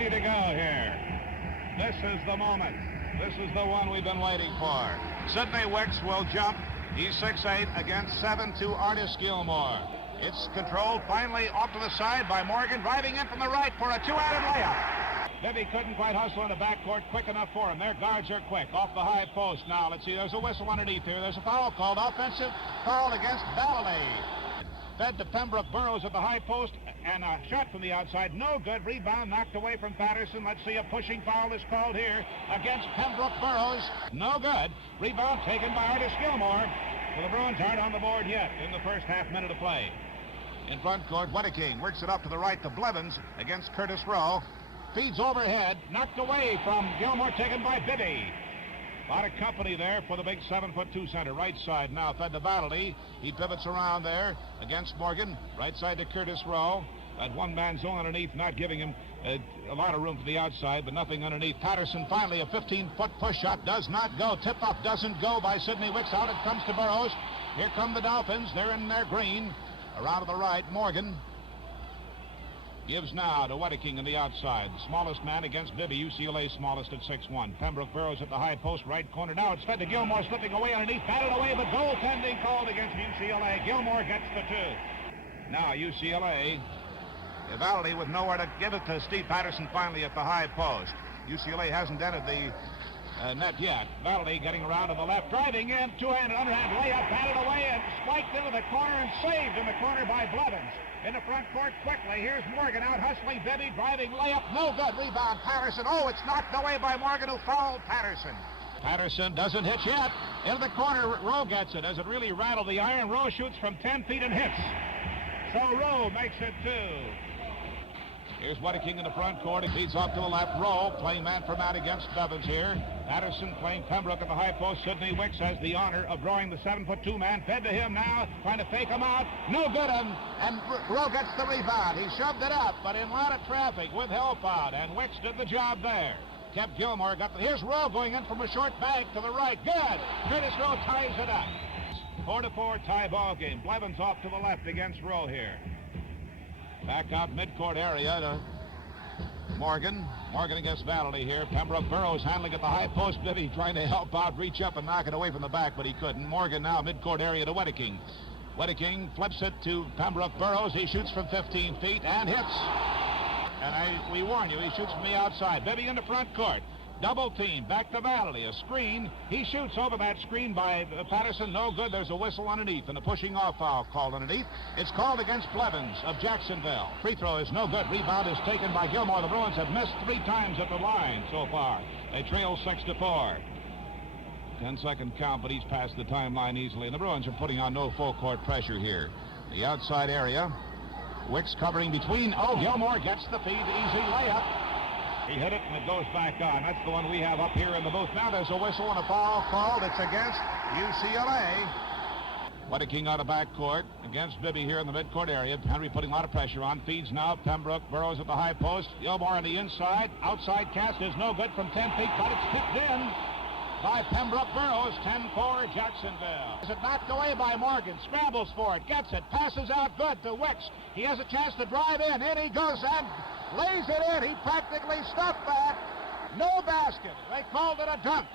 ready to go here. This is the moment. This is the one we've been waiting for. Sidney Wicks will jump. He's 6'8" against 7'2" Artis Gilmore. It's controlled finally off to the side by Morgan, driving in from the right for a two-handed layup. Bibby couldn't quite hustle in the backcourt quick enough for him. Their guards are quick. Off the high post now. Let's see, there's a whistle underneath here. There's a foul called, offensive foul against Valley. Fed to Pembroke Burrows at the high post, and a shot from the outside. No good. Rebound knocked away from Patterson. Let's see, a pushing foul is called here against Pembroke Burrows. No good. Rebound taken by Artis Gilmore. Well, the Bruins aren't on the board yet in the first half minute of play. In front court, Wedeking works it up to the right to Blevins against Curtis Rowe. Feeds overhead, knocked away from Gilmore, taken by Bibby. A lot of company there for the big 7'2" center. Right side now fed to Valley. He pivots around there against Morgan. Right side to Curtis Rowe. That one-man zone underneath, not giving him a lot of room to the outside, but nothing underneath. Patterson finally a 15-foot push shot does not go. Tip-up doesn't go by Sidney Wicks. Out it comes to Burrows. Here come the Dolphins. They're in their green. Around to the right, Morgan gives now to Wedeking on the outside. The smallest man against Bibby, UCLA smallest at 6'1". Pembroke Burrows at the high post, right corner. Now it's fed to Gilmore, slipping away underneath, batted away, but goaltending called against UCLA. Gilmore gets the two. Now UCLA, Valley with nowhere to give it to Steve Patterson finally at the high post. UCLA hasn't entered the net yet. Valley getting around to the left, driving in, two-handed, underhand layup, batted away and spiked into the corner and saved in the corner by Blevins. In the front court quickly, here's Morgan out hustling Bibby, driving layup, no good. Rebound Patterson. Oh, it's knocked away by Morgan, who fouled Patterson. Patterson doesn't hit yet. Into the corner, Rowe gets it. As it really rattled the iron, Rowe shoots from 10 feet and hits. So Rowe makes it two. Here's Wedeking in the front court. He feeds off to the left. Rowe playing man-for-man against Bevins here. Patterson playing Pembroke at the high post. Sidney Wicks has the honor of drawing the 7'2" man. Fed to him now, trying to fake him out. No good, and Rowe gets the rebound. He shoved it up, but in a lot of traffic with help out, and Wicks did the job there. Kept Gilmore, got the... Here's Rowe going in from a short bank to the right. Good! Curtis Rowe ties it up. 4-4 tie ball game. Blevins off to the left against Rowe here. Back out midcourt area to Morgan. Morgan against Valley here. Pembroke Burrows handling at the high post. Bibby trying to help out, reach up and knock it away from the back, but he couldn't. Morgan now midcourt area to Wedeking. Wedeking flips it to Pembroke Burrows. He shoots from 15 feet and hits. And we warn you, he shoots from the outside. Bibby into front court. Double team, back to Valley, a screen. He shoots over that screen by Patterson, no good. There's a whistle underneath and a pushing off foul called underneath. It's called against Blevins of Jacksonville. Free throw is no good. Rebound is taken by Gilmore. The Bruins have missed 3 times at the line so far. They trail 6-4. 10-second count, but he's passed the timeline easily. And the Bruins are putting on no full court pressure here. The outside area, Wicks covering between. Oh, Gilmore gets the feed, easy layup. He hit it and it goes back on. That's the one we have up here in the booth. Now there's a whistle and a foul called. It's against UCLA. Wedeking out of backcourt against Bibby here in the midcourt area. Henry putting a lot of pressure on. Feeds now. Pembroke Burrows at the high post. Gilmore on the inside. Outside cast is no good from 10 feet, but it's tipped in by Pembroke Burrows. 10-4 Jacksonville. Is it knocked away by Morgan? Scrambles for it. Gets it. Passes out good to Wicks. He has a chance to drive in. In he goes and lays it in. He practically stuffed that. No basket. They called it a dunk.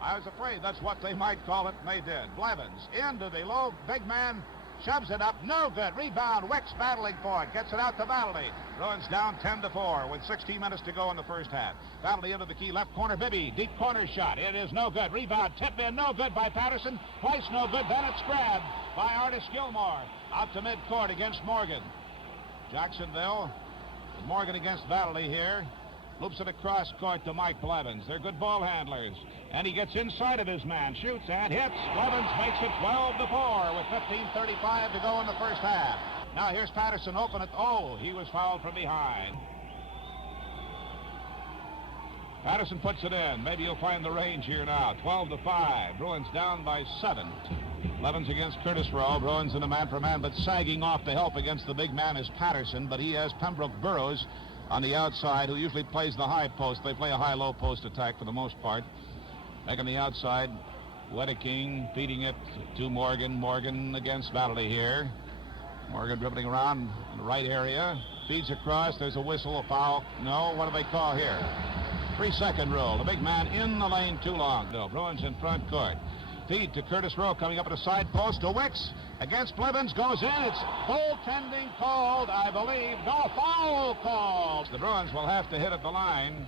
I was afraid that's what they might call it, and they did. Blevins into the low, big man, shoves it up. No good. Rebound. Wicks battling for it. Gets it out to Valley. Bruins down 10-4 with 16 minutes to go in the first half. Valley into the key left corner. Bibby, deep corner shot. It is no good. Rebound. Tip in. No good by Patterson. Twice no good. Then it's grabbed by Artis Gilmore. Out to midcourt against Morgan. Jacksonville. Morgan against Valley here. Loops it across court to Mike Blevins. They're good ball handlers. And he gets inside of his man. Shoots and hits. Blevins makes it 12-4 with 15:35 to go in the first half. Now here's Patterson open it. Oh, he was fouled from behind. Patterson puts it in. Maybe he'll find the range here now. 12-5. Bruins down by 7. Blevins against Curtis Rowe. Bruins in a man-for-man, but sagging off to help against the big man is Patterson, but he has Pembroke Burrows on the outside, who usually plays the high post. They play a high-low post attack for the most part. Back on the outside, Wedeking feeding it to Morgan. Morgan against Valley here. Morgan dribbling around in the right area. Feeds across. There's a whistle, a foul. No, what do they call here? 3-second rule. The big man in the lane too long. No, Bruins in front court. Feed to Curtis Rowe coming up at the side post to Wicks. Against Blevins, goes in. It's goaltending called, I believe. No, foul called. The Bruins will have to hit at the line.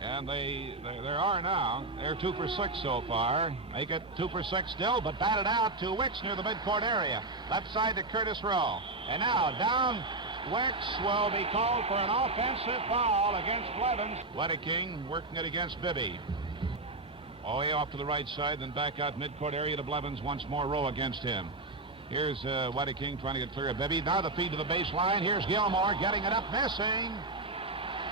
And there are now. They're 2 for 6 so far. Make it 2 for 6 still, but batted out to Wicks near the midcourt area. Left side to Curtis Rowe. And now down. Wicks will be called for an offensive foul against Blevins. Wedeking working it against Bibby. Way off to the right side, then back out midcourt area to Blevins. Once more, Rowe against him. Here's Wedeking trying to get clear of Bibby. Now the feed to the baseline. Here's Gilmore getting it up, missing.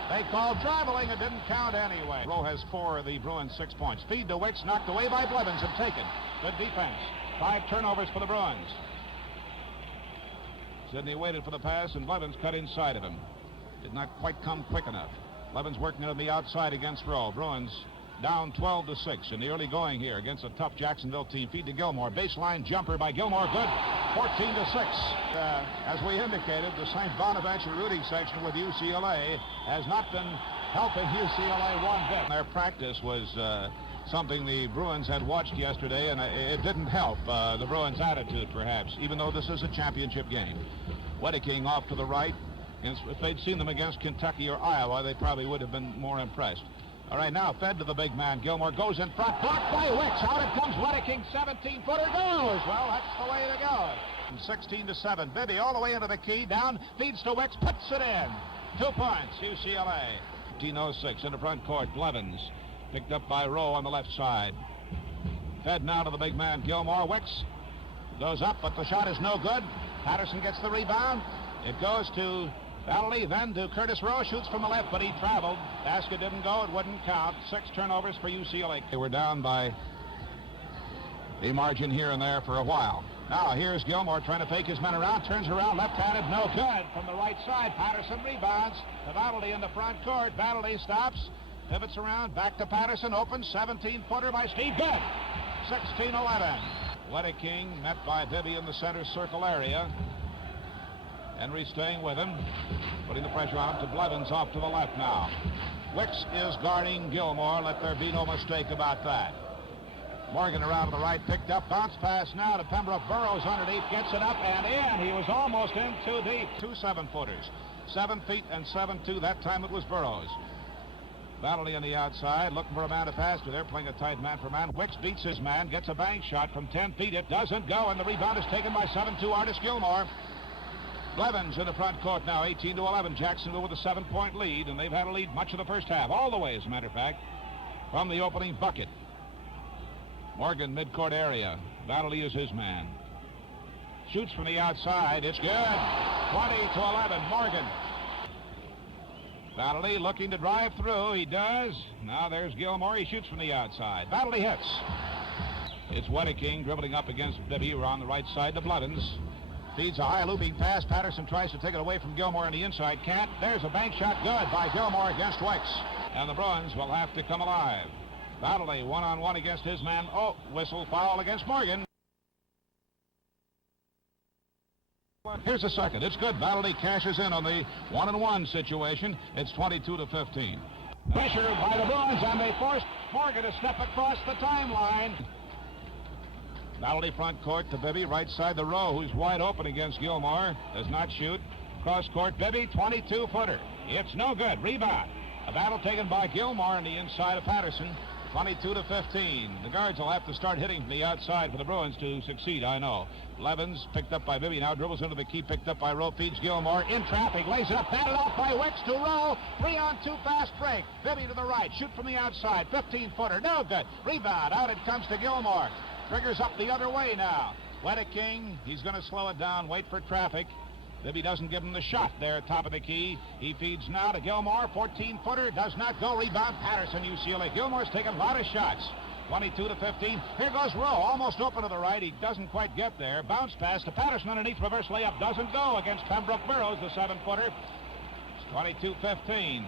They called traveling. It didn't count anyway. Rowe has 4 of the Bruins 6 points. Feed to Wicks, knocked away by Blevins and taken. Good defense. 5 turnovers for the Bruins. Sidney waited for the pass, and Blevins cut inside of him. Did not quite come quick enough. Blevins working it on the outside against Rowe. Bruins down 12 to 6 in the early going here against a tough Jacksonville team. Feed to Gilmore. Baseline jumper by Gilmore. Good. 14 to 6. As we indicated, the St. Bonaventure rooting section with UCLA has not been helping UCLA one bit. Their practice was something the Bruins had watched yesterday, and it didn't help the Bruins' attitude, perhaps, even though this is a championship game. Wedeking off to the right. If they'd seen them against Kentucky or Iowa, they probably would have been more impressed. All right, now fed to the big man. Gilmore goes in front. Blocked by Wicks. Out it comes Wedeking. 17-footer goes. Well, that's the way to go. 16 to 7. Bibby all the way into the key. Down. Feeds to Wicks. Puts it in. 2 points. UCLA. 15:06 into front court. Blevins picked up by Rowe on the left side. Fed now to the big man. Gilmore. Wicks goes up, but the shot is no good. Patterson gets the rebound. It goes to Valley, then to Curtis Rowe. Shoots from the left, but he traveled. Basket didn't go. It wouldn't count. 6 turnovers for UCLA. They were down by a margin here and there for a while. Now here's Gilmore trying to fake his men around. Turns around, left-handed, no good. From the right side, Patterson rebounds. To Valley in the front court. Valley stops, pivots around, back to Patterson. Open, 17-footer by Steve. Good. 16-11. Wedeking met by Bibby in the center circle area. Henry staying with him, putting the pressure on him to Blevins off to the left now. Wicks is guarding Gilmore. Let there be no mistake about that. Morgan around to the right, picked up, bounce pass now to Pembroke. Burrows underneath, gets it up and in. He was almost in too deep. 2 7-footers, 7 feet and 7-2. That time it was Burrows. Valley on the outside, looking for a man to pass to. They're playing a tight man for man. Wicks beats his man, gets a bank shot from 10 feet. It doesn't go, and the rebound is taken by 7-2 Artis Gilmore. Blevins in the front court now, 18-11. Jacksonville with a 7-point lead, and they've had a lead much of the first half, all the way, as a matter of fact, from the opening bucket. Morgan, midcourt area. Valley is his man. Shoots from the outside. It's good. 20-11. Morgan. Valley looking to drive through. He does. Now there's Gilmore. He shoots from the outside. Valley hits. It's Wedeking dribbling up against Bibby. We're on the right side to Blevins. Feeds a high looping pass. Patterson tries to take it away from Gilmore on the inside. Can't. There's a bank shot. Good by Gilmore against Wicks. And the Bruins will have to come alive. Valley one-on-one against his man. Oh, whistle foul against Morgan. Here's the second. It's good. Valley cashes in on the 1-on-1 situation. It's 22-15. Pressure by the Bruins, and they force Morgan to step across the timeline. Valley front court to Bibby, right side the row, who's wide open against Gilmore. Does not shoot. Cross court, Bibby, 22-footer. It's no good. Rebound. A battle taken by Gilmore on the inside of Patterson. 22-15. The guards will have to start hitting from the outside for the Bruins to succeed, I know. Blevins picked up by Bibby, now dribbles into the key, picked up by Rowe, feeds Gilmore, in traffic, lays it up, batted off by Wicks to Rowe. 3-on-2 fast break. Bibby to the right, shoot from the outside, 15-footer, no good. Rebound, out it comes to Gilmore. Triggers up the other way now. Wedeking, he's going to slow it down, wait for traffic. Bibby doesn't give him the shot there at top of the key. He feeds now to Gilmore, 14-footer, does not go. Rebound, Patterson, UCLA. Gilmore's taken a lot of shots. 22-15. Here goes Rowe, almost open to the right. He doesn't quite get there. Bounce pass to Patterson underneath, reverse layup. Doesn't go against Pembroke Burrows, the 7-footer. It's 22-15.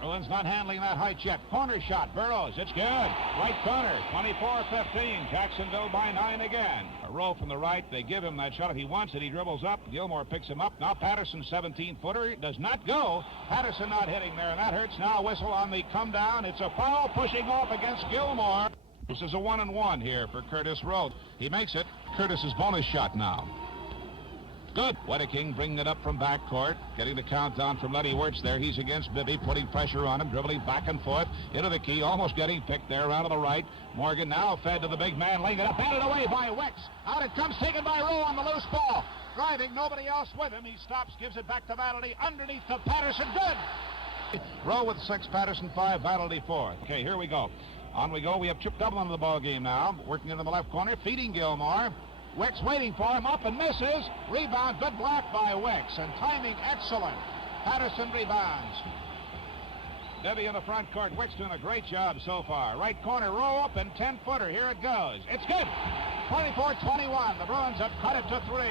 Bruins not handling that height yet. Corner shot. Burrows. It's good. Right corner. 24-15. Jacksonville by 9 again. A roll from the right. They give him that shot. If he wants it, he dribbles up. Gilmore picks him up. Now Patterson, 17-footer. Does not go. Patterson not hitting there, and that hurts. Now a whistle on the come down. It's a foul pushing off against Gilmore. This is a 1-and-1 here for Curtis Rowe. He makes it. Curtis's bonus shot now. Good. Wedeking bringing it up from backcourt. Getting the countdown from Letty Wirtz there. He's against Bibby, putting pressure on him, dribbling back and forth into the key, almost getting picked there around to the right. Morgan now fed to the big man, laying it up, batted away by Wicks. Out it comes, taken by Rowe on the loose ball. Driving, nobody else with him. He stops, gives it back to Vanity, underneath to Patterson. Good. Rowe with 6, Patterson 5, Vanity 4. Okay, here we go. On we go. We have Chip Dublin in the ball game now. Working into the left corner, feeding Gilmore. Wicks waiting for him, up and misses. Rebound, good block by Wicks, and timing excellent. Patterson rebounds. Bibby in the front court. Wicks doing a great job so far. Right corner, Rowe up, and 10-footer. Here it goes. It's good. 24-21. The Bruins have cut it to 3.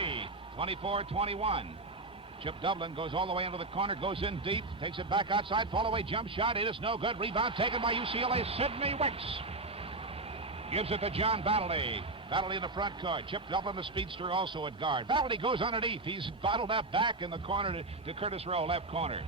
24-21. Chip Dublin goes all the way into the corner, goes in deep, takes it back outside, fall away jump shot. It is no good. Rebound taken by UCLA, Sidney Wicks. Gives it to John Vanity. Vanity in the front court. Chip Dublin, the speedster, also at guard. Vanity goes underneath. He's bottled up back in the corner to Curtis Rowe, left corner.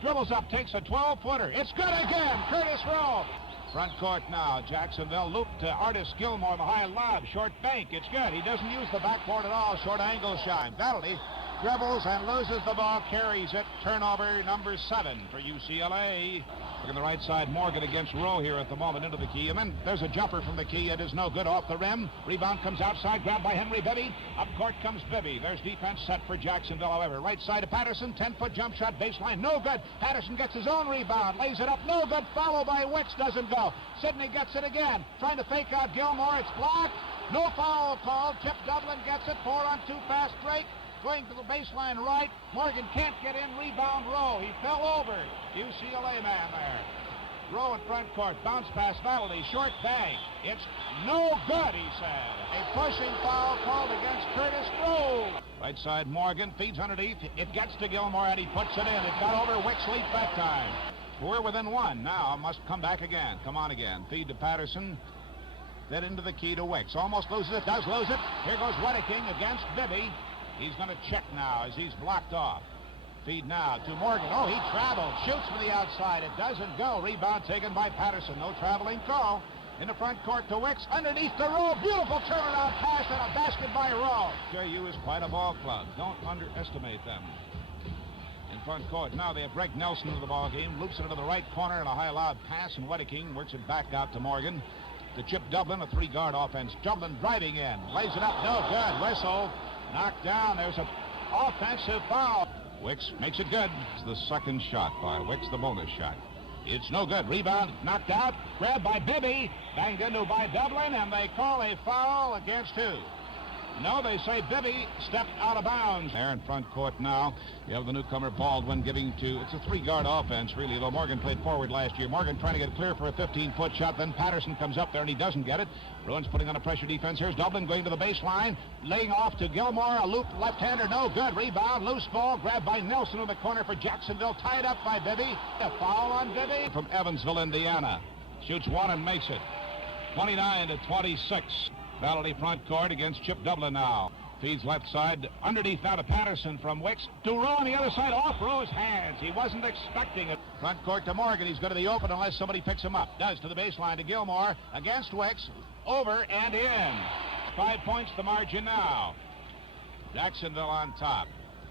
Dribbles up, takes a 12-footer. It's good again. Curtis Rowe. Front court now. Jacksonville loop to Artis Gilmore, the high lob. Short bank. It's good. He doesn't use the backboard at all. Short angle shine. Vanity dribbles and loses the ball, carries it. Turnover number 7 for UCLA. Look on the right side, Morgan against Rowe here at the moment into the key. And then there's a jumper from the key. It is no good off the rim. Rebound comes outside, grabbed by Henry Bibby. Up court comes Bibby. There's defense set for Jacksonville, however. Right side to Patterson, 10-foot jump shot, baseline, no good. Patterson gets his own rebound, lays it up, no good. Follow by Wicks, doesn't go. Sidney gets it again, trying to fake out Gilmore. It's blocked. No foul called. Chip Dublin gets it. 4-on-2 fast break. Going to the baseline right. Morgan can't get in. Rebound Rowe. He fell over. UCLA man there. Rowe in front court. Bounce pass Vanity. Short bang. It's no good, he said. A pushing foul called against Curtis Rowe. Right side Morgan feeds underneath. It gets to Gilmore and he puts it in. It got over Wicks late that time. We're within 1. Now must come back again. Come on again. Feed to Patterson. Then into the key to Wicks. Almost loses it. Does lose it. Here goes Wedeking against Bibby. He's going to check now as he's blocked off. Feed now to Morgan. Oh, he traveled. Shoots from the outside. It doesn't go. Rebound taken by Patterson. No traveling call. In the front court to Wicks. Underneath to Rowe. Beautiful turnaround pass and a basket by Rowe. JU is quite a ball club. Don't underestimate them. In front court. Now they have Greg Nelson in the ball game. Loops it into the right corner and a high lob pass. And Wedeking works it back out to Morgan. To Chip Dublin, a 3-guard offense. Dublin driving in. Lays it up. No good. Whistle. Knocked down. There's an offensive foul. Wicks makes it good. It's the second shot by Wicks, the bonus shot. It's no good. Rebound knocked out. Grabbed by Bibby. Banged into by Dublin, and they call a foul against who? No, they say Bibby stepped out of bounds. There in front court now, you have the newcomer Baldwin giving to, it's a 3-guard offense really, though Morgan played forward last year. Morgan trying to get clear for a 15-foot shot, then Patterson comes up there and he doesn't get it. Bruins putting on a pressure defense. Here's Dublin going to the baseline, laying off to Gilmore, a loop left-hander, no good. Rebound, loose ball, grabbed by Nelson in the corner for Jacksonville, tied up by Bibby. A foul on Bibby. From Evansville, Indiana. Shoots 1 and makes it. 29-26. Vanity front court against Chip Dublin now. Feeds left side. Underneath now to Patterson from Wicks. To Rowe on the other side. Off Rowe's hands. He wasn't expecting it. Front court to Morgan. He's going to the open unless somebody picks him up. Does to the baseline to Gilmore. Against Wicks. Over and in. 5 points the margin now. Jacksonville on top.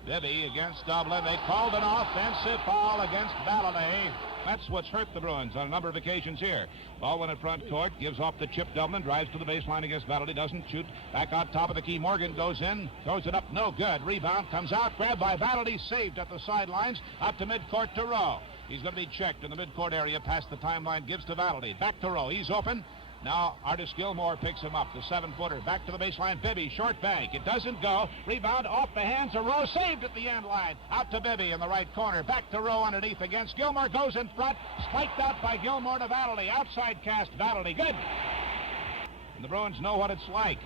Bibby against Dublin. They called an offensive foul against Vanity. That's what's hurt the Bruins on a number of occasions here. Baldwin in front court, gives off to Chip Dublin, drives to the baseline against Vanity, doesn't shoot. Back on top of the key, Morgan goes in, throws it up, no good. Rebound comes out, grabbed by Vanity, saved at the sidelines, up to midcourt to Rowe. He's going to be checked in the midcourt area, past the timeline, gives to Vanity. Back to Rowe, he's open. Now Artis Gilmore picks him up, the 7-footer. Back to the baseline, Bibby, short bank. It doesn't go. Rebound off the hands of Rowe, saved at the end line. Out to Bibby in the right corner. Back to Rowe underneath against Gilmore. Goes in front. Spiked out by Gilmore to Vanity. Outside cast, Vanity. Good. And the Bruins know what it's like.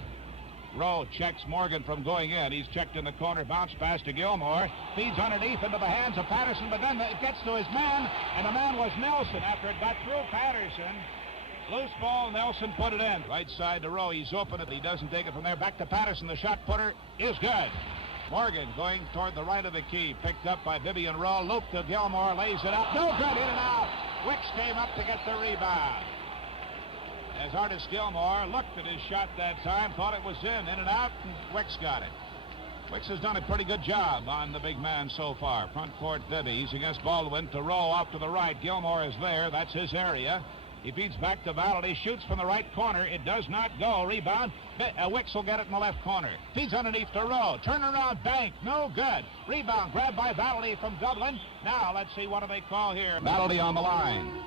Rowe checks Morgan from going in. He's checked in the corner, bounce pass to Gilmore. Feeds underneath into the hands of Patterson, but then it gets to his man, and the man was Nelson. After it got through Patterson, loose ball, Nelson put it in. Right side to Rowe. He's open it. He doesn't take it from there. Back to Patterson. The shot putter is good. Morgan going toward the right of the key. Picked up by Bibby and Rowe. Loop to Gilmore. Lays it up. No good. In and out. Wicks came up to get the rebound. As Artis Gilmore looked at his shot that time, thought it was in and out, and Wicks got it. Wicks has done a pretty good job on the big man so far. Front court, Bibby. He's against Baldwin to Rowe off to the right. Gilmore is there. That's his area. He feeds back to Valley, shoots from the right corner. It does not go. Rebound. Wicks will get it in the left corner. Feeds underneath to Rowe. Turnaround bank. No good. Rebound grabbed by Valley from Dublin. Now let's see, what do they call here? Valley on the line.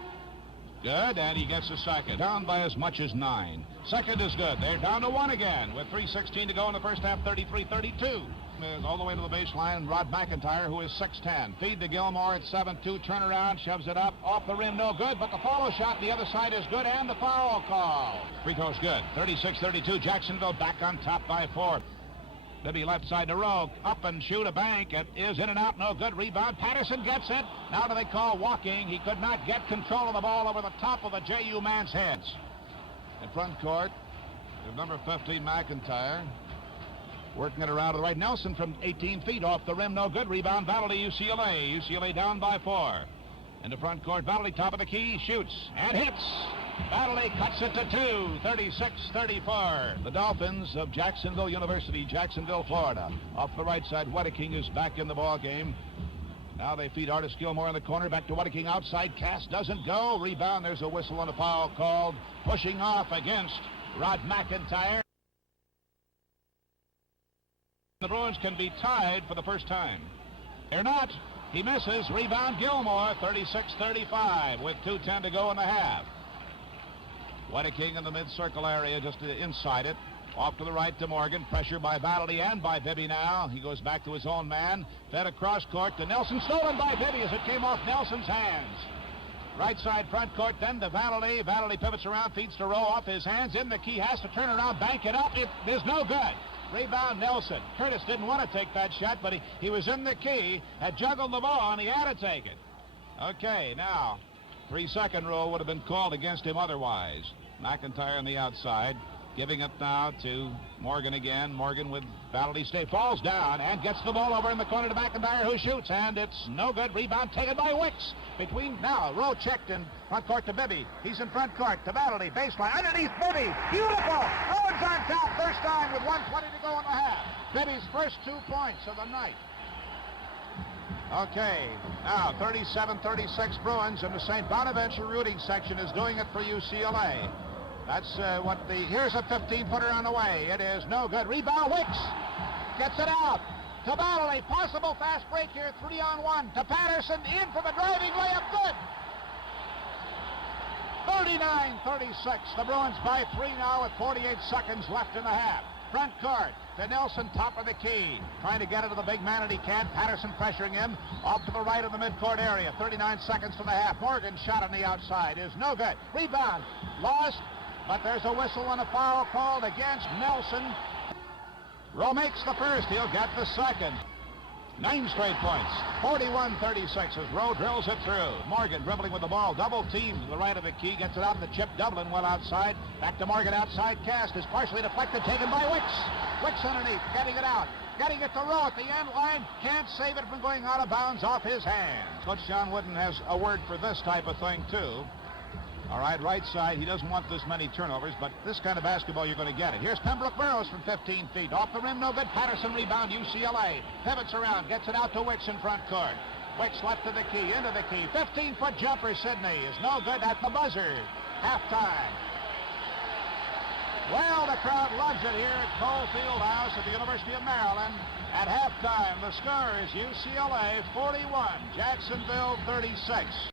Good, and he gets a second. Down by as much as 9. Second is good. They're down to 1 again with 3:16 to go in the first half, 33-32. All the way to the baseline, Rod McIntyre, who is 6'10". Feed to Gilmore at 7-2. Turnaround, shoves it up. Off the rim, no good, but the follow shot the other side is good, and the foul call. Free throw's good. 36-32. Jacksonville back on top by 4. Bibby left side to Rowe. Up and shoot a bank. It is in and out. No good. Rebound. Patterson gets it. Now do they call walking? He could not get control of the ball over the top of the JU man's heads. In front court, number 15, McIntyre. Working it around to the right. Nelson from 18 feet off the rim. No good. Rebound. Battle to UCLA. UCLA down by 4. In the front court, Valley top of the key. Shoots and hits. Valley cuts it to 2. 36-34. The Dolphins of Jacksonville University, Jacksonville, Florida. Off the right side, Wedeking is back in the ball game. Now they feed Artis Gilmore in the corner. Back to Wedeking outside. Cast doesn't go. Rebound. There's a whistle and a foul called. Pushing off against Rod McIntyre. The Bruins can be tied for the first time. They're not. He misses. Rebound Gilmore. 36-35 with 2:10 to go in the half. Wedeking in the mid-circle area, just inside it. Off to the right to Morgan. Pressure by Battley and by Bibby now. He goes back to his own man. Fed across court to Nelson. Stolen by Bibby as it came off Nelson's hands. Right side front court then to Valley. Valley pivots around, feeds to Rowe off his hands. In the key, has to turn around, bank it up. It is no good. Rebound Nelson. Curtis didn't want to take that shot, but he was in the key, had juggled the ball, and he had to take it. Okay, now, 3-second rule would have been called against him otherwise. McIntyre on the outside, giving it now to Morgan again. Morgan with Valley stay, falls down and gets the ball over in the corner to McIntyre, who shoots, and it's no good. Rebound taken by Wicks. Between now, Rowe checked in front court to Bibby. He's in front court to Valley, baseline, underneath Bibby. Beautiful! Owens on top, first time with 1:20 to go in the half. Bibby's first 2 points of the night. Okay, now 37-36 Bruins, and the St. Bonaventure rooting section is doing it for UCLA. That's here's a 15-footer on the way. It is no good. Rebound, Wicks gets it out to Valley. Possible fast break here, 3-on-1 to Patterson, in for the driving layup, good. 39-36. The Bruins by 3 now with 48 seconds left in the half. Front court to Nelson, top of the key. Trying to get it to the big man, and he can't. Patterson pressuring him. Off to the right of the midcourt area. 39 seconds to the half. Morgan's shot on the outside is no good. Rebound. Lost. But there's a whistle and a foul called against Nelson. Rowe makes the first. He'll get the second. 9 straight points. 41-36 as Rowe drills it through. Morgan dribbling with the ball. Double team to the right of the key. Gets it out to Chip Dublin well outside. Back to Morgan outside. Cast is partially deflected. Taken by Wicks. Wicks underneath. Getting it out. Getting it to Rowe at the end line. Can't save it from going out of bounds off his hands. Coach John Wooden has a word for this type of thing too. All right side, he doesn't want this many turnovers, but this kind of basketball, you're going to get it. Here's Pembroke Burrows from 15 feet. Off the rim, no good. Patterson rebound, UCLA. Pivots around, gets it out to Wicks in front court. Wicks left to the key, into the key. 15-foot jumper, Sidney, is no good at the buzzer. Halftime. Well, the crowd loves it here at Cole Fieldhouse at the University of Maryland. At halftime, the score is UCLA 41, Jacksonville 36.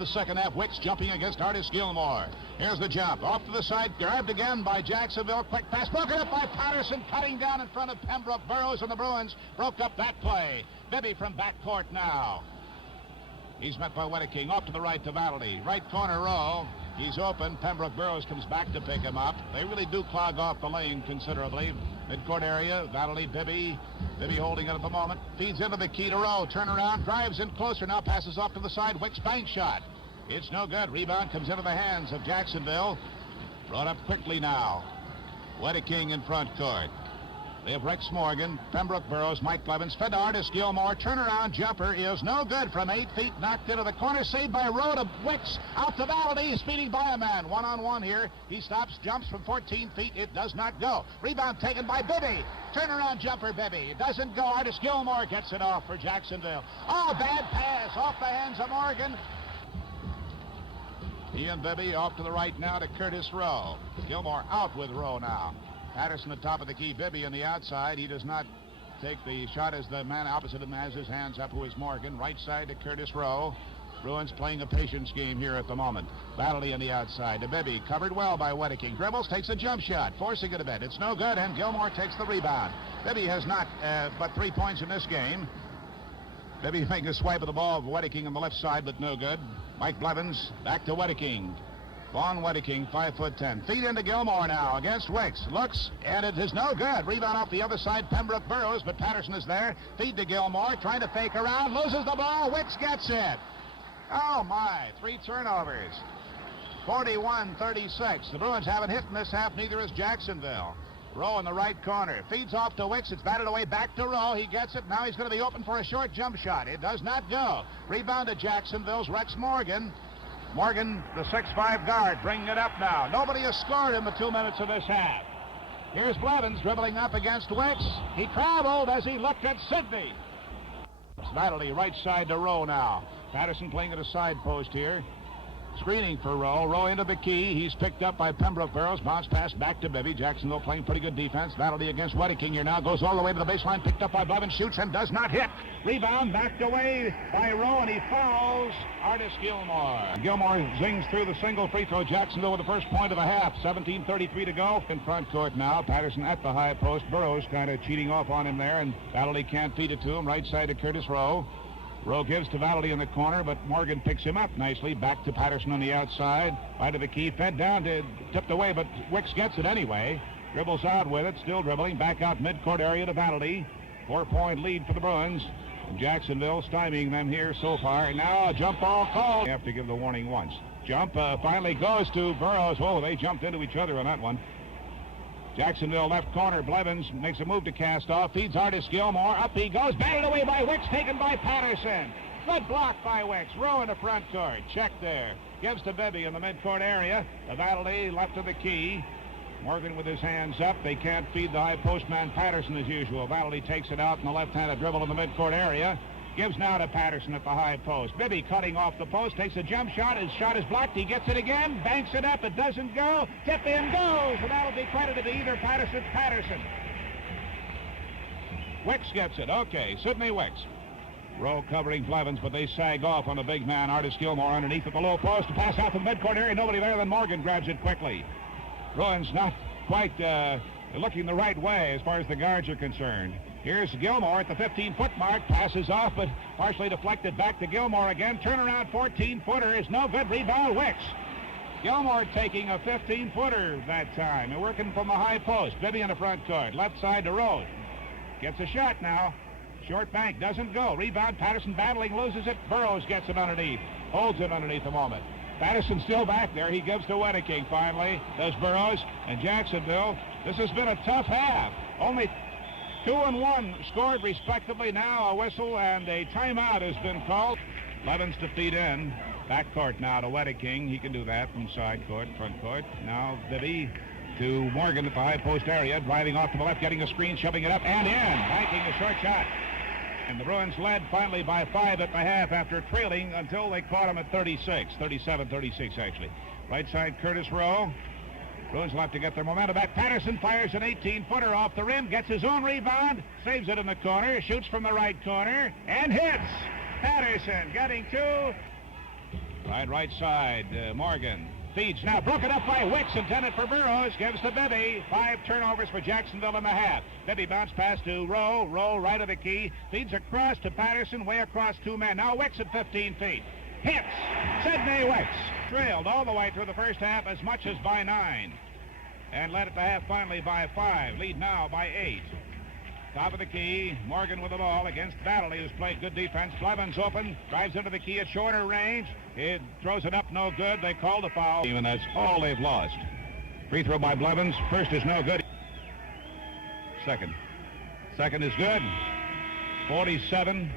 the second half. Wicks jumping against Artis Gilmore. Here's the jump. Off to the side. Grabbed again by Jacksonville. Quick pass. Broken up by Patterson. Cutting down in front of Pembroke Burroughs, and the Bruins broke up that play. Bibby from backcourt now. He's met by Wedeking. Off to the right to Valley. Right corner row. He's open. Pembroke Burroughs comes back to pick him up. They really do clog off the lane considerably. Midcourt area. Valley, Bibby. Bibby holding it at the moment. Feeds into the key to row. Turnaround. Drives in closer. Now passes off to the side. Wicks bank shot. It's no good. Rebound comes into the hands of Jacksonville. Brought up quickly now. Wedeking in front court. They have Rex Morgan, Pembroke Burroughs, Mike Blevins, fed to Artis Gilmore. Turnaround jumper is no good from 8 feet. Knocked into the corner. Saved by Rowe to Wicks. Out to Valley. He's speeding by a man. One-on-one here. He stops, jumps from 14 feet. It does not go. Rebound taken by Bibby. Turnaround jumper, Bibby. It doesn't go. Artis Gilmore gets it off for Jacksonville. Oh, bad pass off the hands of Morgan. He and Bibby off to the right now to Curtis Rowe. Gilmore out with Rowe now. Patterson at top of the key. Bibby on the outside. He does not take the shot as the man opposite him has his hands up, who is Morgan. Right side to Curtis Rowe. Bruins playing a patience game here at the moment. Valley on the outside to Bibby. Covered well by Wedeking. Dribbles, takes a jump shot, forcing it a bit. It's no good, and Gilmore takes the rebound. Bibby has not but 3 points in this game. Bibby making a swipe of the ball of Wedeking on the left side, but no good. Mike Blevins back to Wedeking. Vaughn Wedeking, 5'10". Feed into Gilmore now against Wicks. Looks, and it is no good. Rebound off the other side, Pembroke Burroughs, but Patterson is there. Feed to Gilmore, trying to fake around, loses the ball. Wicks gets it. Oh, my. 3 turnovers. 41-36. The Bruins haven't hit in this half, neither has Jacksonville. Rowe in the right corner. Feeds off to Wicks. It's batted away back to Rowe. He gets it. Now he's going to be open for a short jump shot. It does not go. Rebound to Jacksonville's Rex Morgan. Morgan, the 6'5" guard, bringing it up now. Nobody has scored in the 2 minutes of this half. Here's Blevins dribbling up against Wicks. He traveled as he looked at Sidney. Valley, right side to Rowe now. Patterson playing at a side post here. Screening for Rowe. Rowe into the key. He's picked up by Pembroke Burroughs. Bounce pass back to Bibby. Jacksonville playing pretty good defense. Valley against Wedeking here now. Goes all the way to the baseline. Picked up by Blevins. Shoots and does not hit. Rebound backed away by Rowe, and he fouls Artis Gilmore. Gilmore zings through the single free throw. Jacksonville with the first point of the half. 17:33 to go. In front court now. Patterson at the high post. Burroughs kind of cheating off on him there, and Valley can't feed it to him. Right side to Curtis Rowe. Rowe gives to Valley in the corner, but Morgan picks him up nicely. Back to Patterson on the outside. Right to the key. Fed down to tipped away, but Wicks gets it anyway. Dribbles out with it. Still dribbling. Back out midcourt area to Valley. 4-point lead for the Bruins. And Jacksonville stymieing them here so far. Now a jump ball called. They have to give the warning once. Jump finally goes to Burroughs. Oh, they jumped into each other on that one. Jacksonville left corner. Blevins makes a move to cast off. Feeds Artis Gilmore. Up he goes. Batted away by Wicks. Taken by Patterson. Good block by Wicks. Rowe in the front court. Check there. Gives to Bibby in the midcourt area. The Valley left of the key. Morgan with his hands up. They can't feed the high postman Patterson as usual. Valley takes it out in the left-handed dribble in the midcourt area. Gives now to Patterson at the high post. Bibby cutting off the post. Takes a jump shot. His shot is blocked. He gets it again. Banks it up. It doesn't go. Tip in goes. And that'll be credited to either Patterson. Wicks gets it. Okay. Sidney Wicks. Rowe covering Blevins, but they sag off on the big man. Artis Gilmore underneath at the low post. Pass out to the midcourt area. Nobody there. Then Morgan grabs it quickly. Bruins not quite looking the right way as far as the guards are concerned. Here's Gilmore at the 15-foot mark. Passes off, but partially deflected back to Gilmore again. Turnaround 14-footer is no good. Rebound Wicks. Gilmore taking a 15-footer that time. They're working from the high post. Bibby in the front court. Left side to Rose. Gets a shot now. Short bank doesn't go. Rebound. Patterson battling, loses it. Burroughs gets it underneath. Holds it underneath a moment. Patterson still back there. He gives to Wedeking finally. Does Burroughs. And Jacksonville. This has been a tough half. Only 2 and 1 scored respectively. Now a whistle and a timeout has been called. Blevins to feed in. Backcourt now to Wedeking. He can do that from side court, front court. Now Bibby to Morgan at the high post area. Driving off to the left, getting a screen, shoving it up and in. Banking a short shot. And the Bruins led finally by 5 at the half after trailing until they caught him at 36. 37-36 actually. Right side Curtis Rowe. Bruins will have to get their momentum back. Patterson fires an 18-footer off the rim, gets his own rebound, saves it in the corner, shoots from the right corner, and hits. Patterson getting 2. Right side, Morgan. Feeds now, broken up by Wicks, intended for Burroughs, gives to Bibby. 5 turnovers for Jacksonville in the half. Bibby bounce pass to Rowe, right of the key, feeds across to Patterson, way across 2 men. Now Wicks at 15 feet. Hits! Sidney Wicks trailed all the way through the first half as much as by 9. And led at the half finally by 5. Lead now by 8. Top of the key, Morgan with the ball against Valley, who's played good defense. Blevins open, drives into the key at shorter range. It throws it up, no good. They call the foul. Even that's all they've lost. Free throw by Blevins. First is no good. Second is good. 47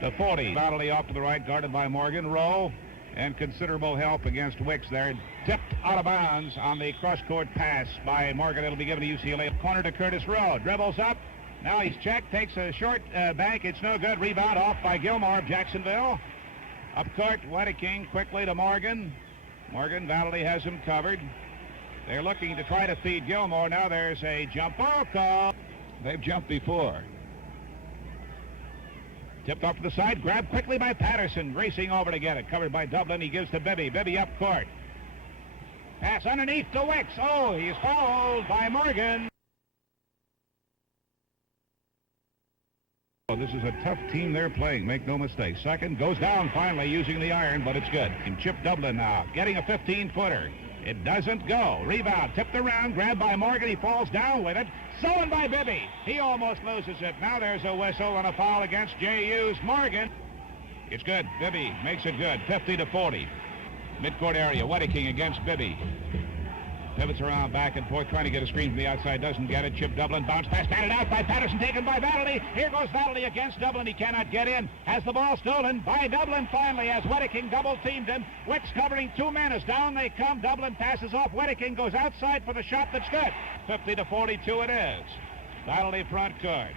to 40. Valley off to the right, guarded by Morgan. Rowe, and considerable help against Wicks there. Tipped out of bounds on the cross-court pass by Morgan. It'll be given to UCLA. Corner to Curtis Rowe. Dribbles up. Now he's checked. Takes a short bank. It's no good. Rebound off by Gilmore of Jacksonville. Up court, Wedeking quickly to Morgan. Morgan, Valley has him covered. They're looking to try to feed Gilmore. Now there's a jump ball call. They've jumped before. Tipped off to the side, grabbed quickly by Patterson, racing over to get it. Covered by Dublin, he gives to Bibby. Bibby up court. Pass underneath to Wicks. Oh, he's fouled by Morgan. Oh, this is a tough team they're playing, make no mistake. Second, goes down finally using the iron, but it's good. And Chip Dublin now, getting a 15-footer. It doesn't go. Rebound, tipped around, grabbed by Morgan. He falls down with it. Stolen by Bibby. He almost loses it. Now there's a whistle and a foul against JU's Morgan. It's good. Bibby makes it good. 50 to 40. Midcourt area. Wedeking against Bibby. Pivots around back and forth, trying to get a screen from the outside. Doesn't get it. Chip Dublin. Bounce pass. Batted out by Patterson. Taken by Valley. Here goes Valley against Dublin. He cannot get in. Has the ball stolen by Dublin finally as Wedeking double-teamed him. Wicks covering 2 men as down they come. Dublin passes off. Wedeking goes outside for the shot that's good. 50 to 42 it is. Valley front court.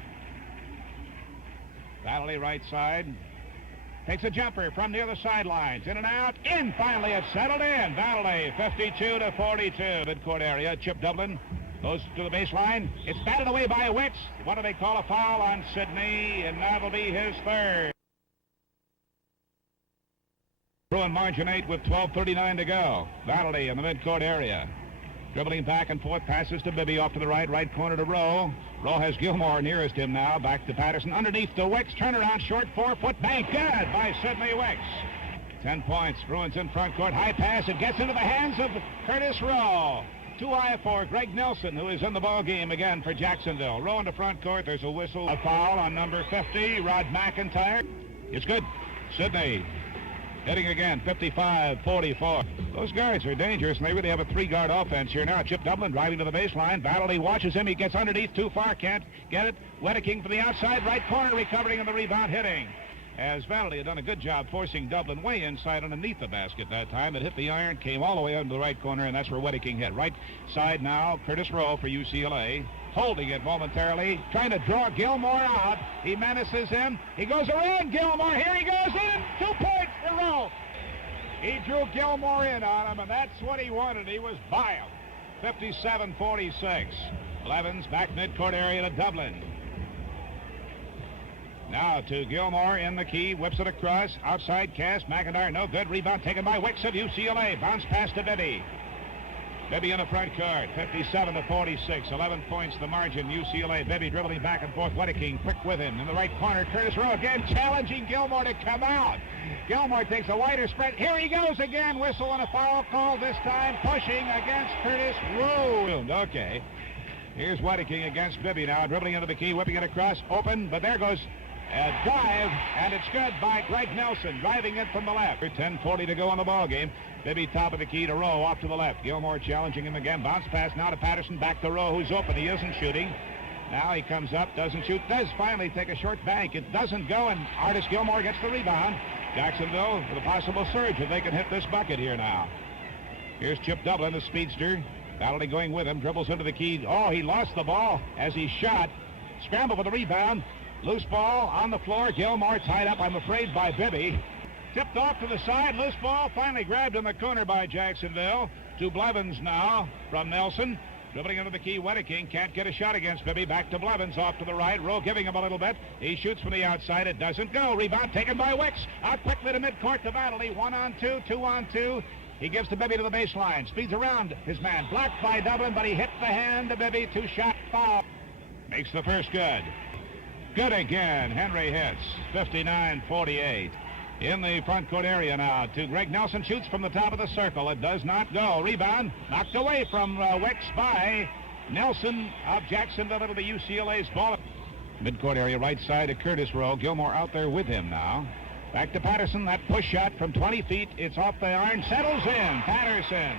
Valley right side. Takes a jumper from near the sidelines. In and out. In finally. It's settled in. Valley 52 to 42. Midcourt area. Chip Dublin goes to the baseline. It's batted away by Wicks. What do they call a foul on Sidney? And that'll be his third. Bruin margin 8 with 12:39 to go. Valley in the midcourt area. Dribbling back and forth, passes to Bibby off to the right corner to Rowe. Rowe has Gilmore nearest him now. Back to Patterson. Underneath to Wicks. Turnaround short 4-foot bank. Good by Sidney Wicks. 10 points. Bruins in front court. High pass. It gets into the hands of Curtis Rowe. Too high for Greg Nelson, who is in the ball game again for Jacksonville. Rowe in the front court. There's a whistle. A foul on number 50, Rod McIntyre. It's good. Sidney hitting again, 55-44. Those guards are dangerous, and they really have a 3-guard offense here now. Chip Dublin driving to the baseline. Valley watches him. He gets underneath too far. Can't get it. Wedeking from the outside right corner, recovering on the rebound, hitting. As Valley had done a good job forcing Dublin way inside underneath the basket that time. It hit the iron, came all the way under the right corner, and that's where Wedeking hit. Right side now, Curtis Rowe for UCLA. Holding it momentarily, trying to draw Gilmore out. He menaces him. He goes around Gilmore. Here he goes in. 2 points for Rowe. He drew Gilmore in on him, and that's what he wanted. He was by him. 57-46. Blevins back midcourt area to Dublin. Now to Gilmore in the key. Whips it across. Outside cast. McIntyre no good. Rebound taken by Wicks of UCLA. Bounce pass to Bibby. Bibby in the front court, 57-46, 11 points the margin, UCLA. Bibby dribbling back and forth, Wedeking quick with him. In the right corner, Curtis Rowe again challenging Gilmore to come out. Gilmore takes a wider spread. Here he goes again, whistle and a foul call this time, pushing against Curtis Rowe. Okay, here's Wedeking against Bibby now, dribbling into the key, whipping it across, open, but there goes a drive, and it's good by Greg Nelson, driving it from the left. 10:40 to go in the ball game. Bibby top of the key to Rowe, off to the left. Gilmore challenging him again. Bounce pass now to Patterson, back to Rowe, who's open. He isn't shooting. Now he comes up, doesn't shoot, does finally take a short bank. It doesn't go, and Artis Gilmore gets the rebound. Jacksonville with a possible surge if they can hit this bucket here now. Here's Chip Dublin, the speedster. Valley going with him, dribbles into the key. Oh, he lost the ball as he shot. Scramble for the rebound. Loose ball on the floor. Gilmore tied up, I'm afraid, by Bibby. Tipped off to the side. Loose ball finally grabbed in the corner by Jacksonville. To Blevins now from Nelson. Dribbling into the key, Wedeking can't get a shot against Bibby. Back to Blevins, off to the right. Rowe giving him a little bit. He shoots from the outside. It doesn't go. Rebound taken by Wicks. Out quickly to midcourt to Vanley. 1-on-2, 2-on-2. He gives to Bibby to the baseline. Speeds around his man. Blocked by Dublin, but he hit the hand to Bibby. Two-shot foul. Makes the first good. Good again. Henry hits. 59-48. In the front court area now to Greg Nelson. Shoots from the top of the circle. It does not go. Rebound knocked away from Wicks by Nelson of Jacksonville. It'll be UCLA's ball. Midcourt area right side to Curtis Rowe. Gilmore out there with him now. Back to Patterson. That push shot from 20 feet. It's off the iron. Settles in. Patterson.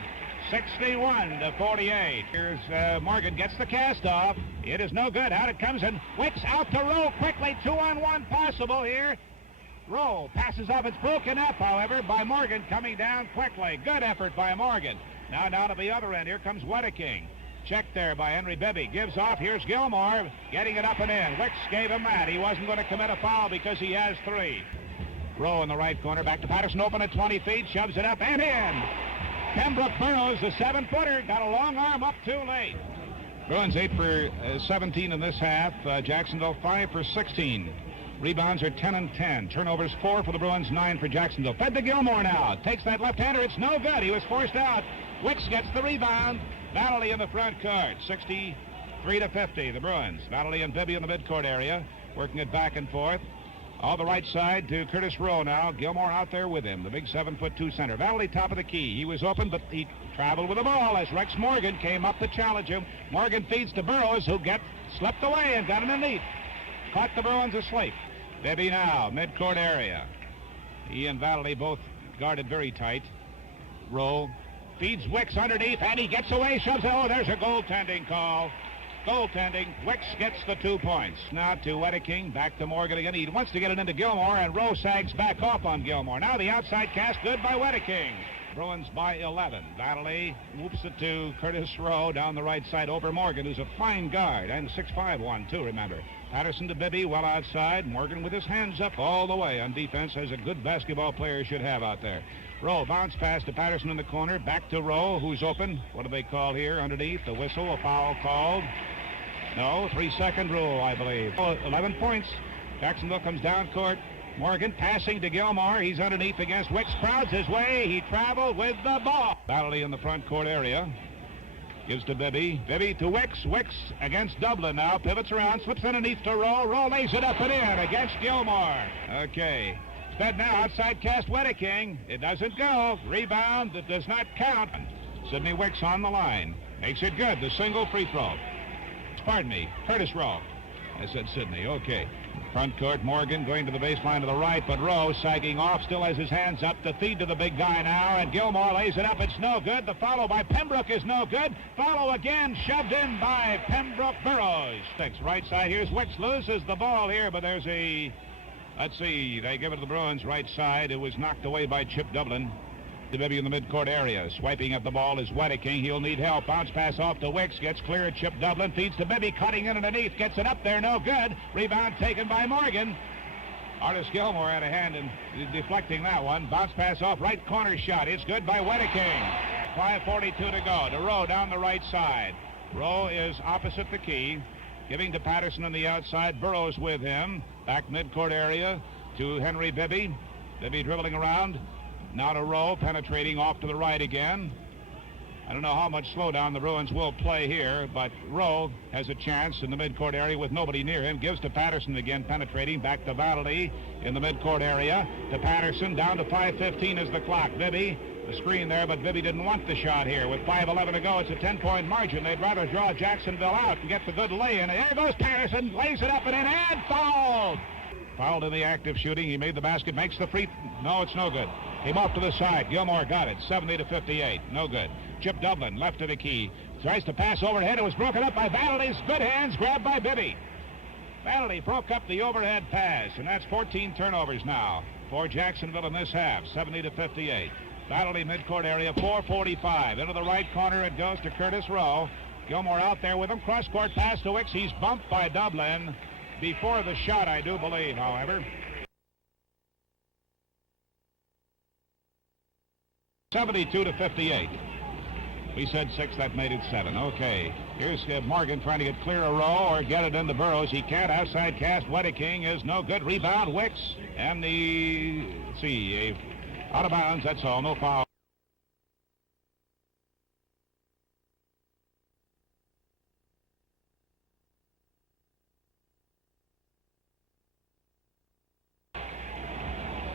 61-48. Here's Morgan. Gets the cast off. It is no good. Out it comes in. Wicks out to Rowe quickly. 2-on-1 possible here. Rowe passes off. It's broken up, however, by Morgan coming down quickly. Good effort by Morgan. Now down to the other end. Here comes Wedeking. Checked there by Henry Bibby. Gives off. Here's Gilmore getting it up and in. Wicks gave him that. He wasn't going to commit a foul because he has 3. Rowe in the right corner. Back to Patterson. Open at 20 feet. Shoves it up and in. Pembroke Burroughs, the 7-footer, got a long arm up too late. Bruins 8 for 17 in this half. Jacksonville 5 for 16. Rebounds are 10 and 10. Turnovers 4 for the Bruins, 9 for Jacksonville. Fed to Gilmore now. Takes that left-hander. It's no good. He was forced out. Wicks gets the rebound. Vanley in the front court. 63-50. The Bruins. Vanley and Bibby in the midcourt area. Working it back and forth. On the right side to Curtis Rowe now. Gilmore out there with him. The big 7'2" center. Vanley top of the key. He was open, but he traveled with the ball as Rex Morgan came up to challenge him. Morgan feeds to Burroughs, who slipped away and got him in the caught the Bruins asleep. Bibby now, midcourt area. He and Vanley both guarded very tight. Rowe feeds Wicks underneath, and he gets away, shoves it. Oh, there's a goaltending call. Goaltending. Wicks gets the 2 points. Now to Wedeking, back to Morgan again. He wants to get it into Gilmore, and Rowe sags back off on Gilmore. Now the outside cast, good by Wedeking. Bruins by 11. Vanley whoops it to Curtis Rowe down the right side over Morgan, who's a fine guard, and 6'5" one, too, remember. Patterson to Bibby, well outside. Morgan with his hands up all the way on defense, as a good basketball player should have out there. Rowe, bounce pass to Patterson in the corner. Back to Rowe, who's open. What do they call here underneath? The whistle, a foul called. No, 3-second rule, I believe. 11 points. Jacksonville comes down court. Morgan passing to Gilmore. He's underneath against Wicks. Crowds his way. He traveled with the ball. Vanley in the front court area. Gives to Bibby. Bibby to Wicks. Wicks against Dublin now. Pivots around. Slips underneath to Rowe. Rowe lays it up and in against Gilmore. Okay. Fed now outside cast Wedeking. It doesn't go. Rebound. That does not count. Sidney Wicks on the line. Makes it good. The single free throw. Pardon me. Curtis Rowe. I said Sidney. Okay. Front court, Morgan going to the baseline to the right, but Rowe sagging off, still has his hands up to feed to the big guy now, and Gilmore lays it up. It's no good. The follow by Pembroke is no good. Follow again, shoved in by Pembroke Burroughs. Right side, here's Wicks, loses the ball here, but there's a, let's see, they give it to the Bruins right side. It was knocked away by Chip Dublin. To Bibby in the midcourt area. Swiping at the ball is Wedeking. He'll need help. Bounce pass off to Wicks. Gets clear at Chip Dublin. Feeds to Bibby. Cutting in underneath. Gets it up there. No good. Rebound taken by Morgan. Artis Gilmore had a hand in deflecting that one. Bounce pass off. Right corner shot. It's good by Wedeking. 5:42 to go. To Rowe down the right side. Rowe is opposite the key. Giving to Patterson on the outside. Burroughs with him. Back midcourt area to Henry Bibby. Bibby dribbling around. Now to Rowe, penetrating off to the right again. I don't know how much slowdown the Bruins will play here, but Rowe has a chance in the midcourt area with nobody near him. Gives to Patterson again, penetrating. Back to Vanley in the midcourt area. To Patterson, down to 5:15 is the clock. Bibby, the screen there, but Bibby didn't want the shot here. With 5:11 to go, it's a 10-point margin. They'd rather draw Jacksonville out and get the good lay-in. And there goes Patterson, lays it up and in, and fouled! Fouled in the act of shooting. He made the basket, makes the free. No, it's no good. Came off to the side. Gilmore got it. 70-58. No good. Chip Dublin left to the key. Tries to pass overhead. It was broken up by Vanley's good hands. Grabbed by Bibby. Vanley broke up the overhead pass, and that's 14 turnovers now for Jacksonville in this half. 70-58. Vanley midcourt area. 4:45. Into the right corner it goes to Curtis Rowe. Gilmore out there with him. Cross-court pass to Wicks. He's bumped by Dublin before the shot, I do believe, however. 72-58. We said 6, that made it 7. Okay. Here's Morgan trying to get clear a row or get it into Burroughs. He can't. Outside cast. Wedeking is no good. Rebound. Wicks. And out of bounds. That's all. No foul.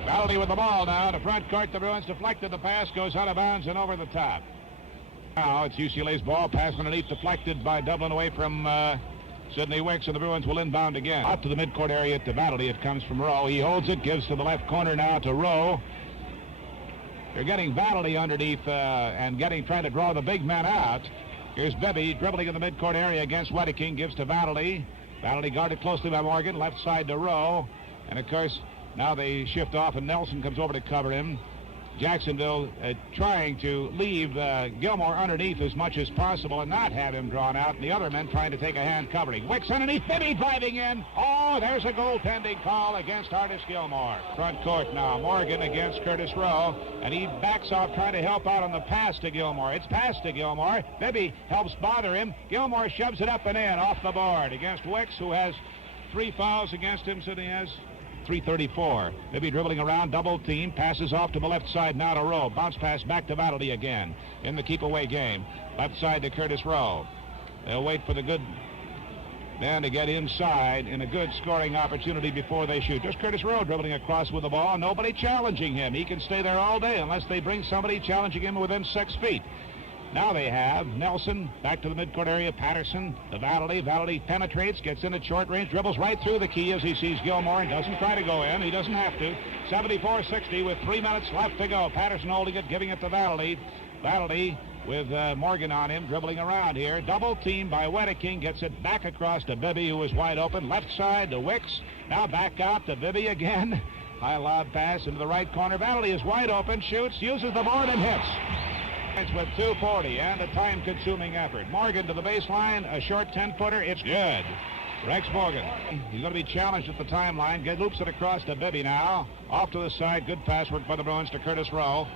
Valdez with the ball now. To front court. The Bruins deflected. The pass goes out of bounds and over the top. Now it's UCLA's ball. Pass underneath, deflected by Dublin away from Sidney Wicks, and the Bruins will inbound again. Out to the midcourt area to Valdez. It comes from Rowe. He holds it, gives to the left corner now to Rowe. They're getting Valdez underneath and trying to draw the big men out. Here's Bibby dribbling in the midcourt area against Wedeking. Gives to Valdez. Valdez guarded closely by Morgan. Left side to Rowe. And of course, now they shift off and Nelson comes over to cover him. Jacksonville trying to leave Gilmore underneath as much as possible and not have him drawn out, and the other men trying to take a hand covering. Wicks underneath, Bibby driving in. Oh, there's a goaltending call against Artis Gilmore. Front court now, Morgan against Curtis Rowe, and he backs off trying to help out on the pass to Gilmore. It's pass to Gilmore. Bibby helps bother him. Gilmore shoves it up and in off the board against Wicks, who has 3 fouls against him, so he has 3:34. Maybe dribbling around, double team, passes off to the left side now to Rowe. Bounce pass back to Valdez again in the keep away game. Left side to Curtis Rowe. They'll wait for the good man to get inside in a good scoring opportunity before they shoot. Just Curtis Rowe dribbling across with the ball. Nobody challenging him. He can stay there all day unless they bring somebody challenging him within 6 feet. Now they have Nelson back to the midcourt area. Patterson to Valdez. Valdez penetrates, gets in at short range, dribbles right through the key as he sees Gilmore and doesn't try to go in. He doesn't have to. 74-60 with 3 minutes left to go. Patterson holding it, giving it to Valdez. Valdez with Morgan on him, dribbling around here. Double team by Wedeking, gets it back across to Bibby, who was wide open. Left side to Wicks. Now back out to Bibby again. High lob pass into the right corner. Valdez is wide open, shoots, uses the board and hits. With 2:40 and a time-consuming effort. Morgan to the baseline, a short 10-footer. It's good. Rex Morgan. He's going to be challenged at the timeline. Loops it across to Bibby now. Off to the side. Good pass work by the Bruins to Curtis Rowe.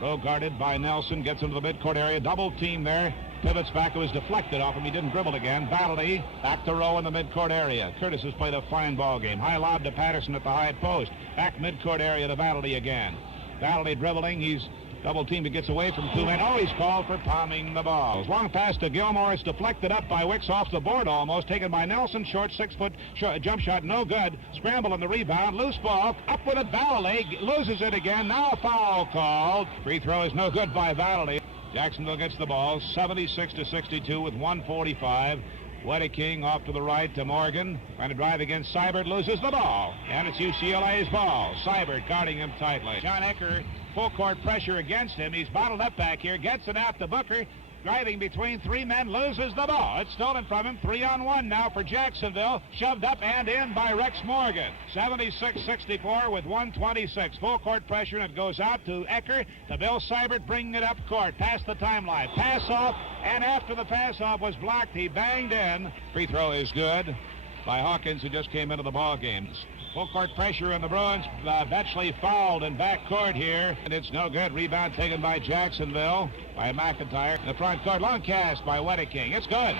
Rowe guarded by Nelson. Gets into the midcourt area. Double team there. Pivots back. It was deflected off him. He didn't dribble again. Valdez back to Rowe in the midcourt area. Curtis has played a fine ball game. High lob to Patterson at the high post. Back midcourt area to Valdez again. Valdez dribbling. He's double team that gets away from 2 men. Oh, he's called for palming the ball. Long pass to Gilmore. It's deflected up by Wicks off the board almost. Taken by Nelson. Short 6-foot jump shot. No good. Scramble on the rebound. Loose ball. Up with it. Valdez loses it again. Now a foul called. Free throw is no good by Valdez. Jacksonville gets the ball. 76-62 with 1:45. Wedeking off to the right to Morgan. Trying to drive against Seibert. Loses the ball. And it's UCLA's ball. Seibert guarding him tightly. John Ecker. Full court pressure against him. He's bottled up back here. Gets it out to Booker. Driving between 3 men. Loses the ball. It's stolen from him. 3-on-1 now for Jacksonville. Shoved up and in by Rex Morgan. 76-64 with 1:26. Full court pressure, and it goes out to Ecker. To Bill Seibert bringing it up court. Past the timeline. Pass off. And after the pass off was blocked, he banged in. Free throw is good by Hawkins, who just came into the ball game. Full court pressure, and the Bruins eventually fouled in backcourt here. And it's no good. Rebound taken by Jacksonville by McIntyre. In the front court, long cast by Wedeking. It's good.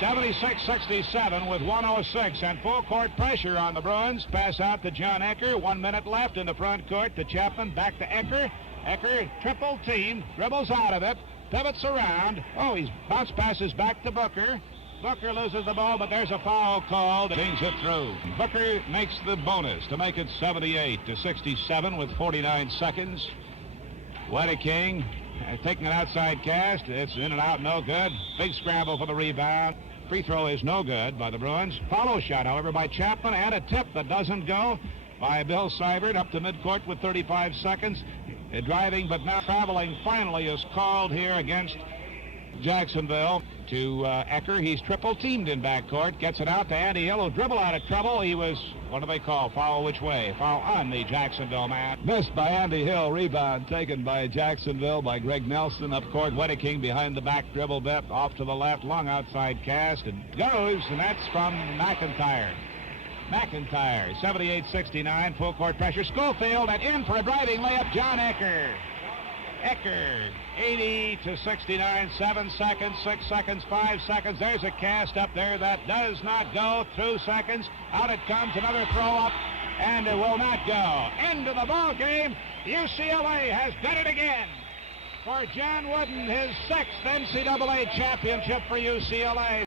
76-67 with 1:06 and full court pressure on the Bruins. Pass out to John Ecker. 1 minute left in the front court to Chapman. Back to Ecker. Ecker triple team. Dribbles out of it. Pivots around. Oh, he bounce passes back to Booker. Booker loses the ball, but there's a foul called. Kings it through. Booker makes the bonus to make it 78-67 with 49 seconds. Wedeking taking an outside cast. It's in and out, no good. Big scramble for the rebound. Free throw is no good by the Bruins. Follow shot, however, by Chapman, and a tip that doesn't go by Bill Seibert up to midcourt with 35 seconds. Driving, but now traveling finally is called here against Jacksonville. To Ecker. He's triple teamed in backcourt. Gets it out to Andy Hill, who dribble out of trouble. He was, what do they call? Foul which way? Foul on the Jacksonville man. Missed by Andy Hill. Rebound taken by Jacksonville by Greg Nelson. Up court, Wedeking behind the back dribble bit. Off to the left. Long outside cast. And goes. And that's from McIntyre. McIntyre. 78-69. Full court pressure. Schofield and in for a driving layup. John Ecker. Ecker, 80 to 69, 7 seconds, 6 seconds, 5 seconds. There's a cast up there that does not go through seconds. Out it comes, another throw up, and it will not go. End of the ball game. UCLA has done it again. For John Wooden, his 6th NCAA championship for UCLA.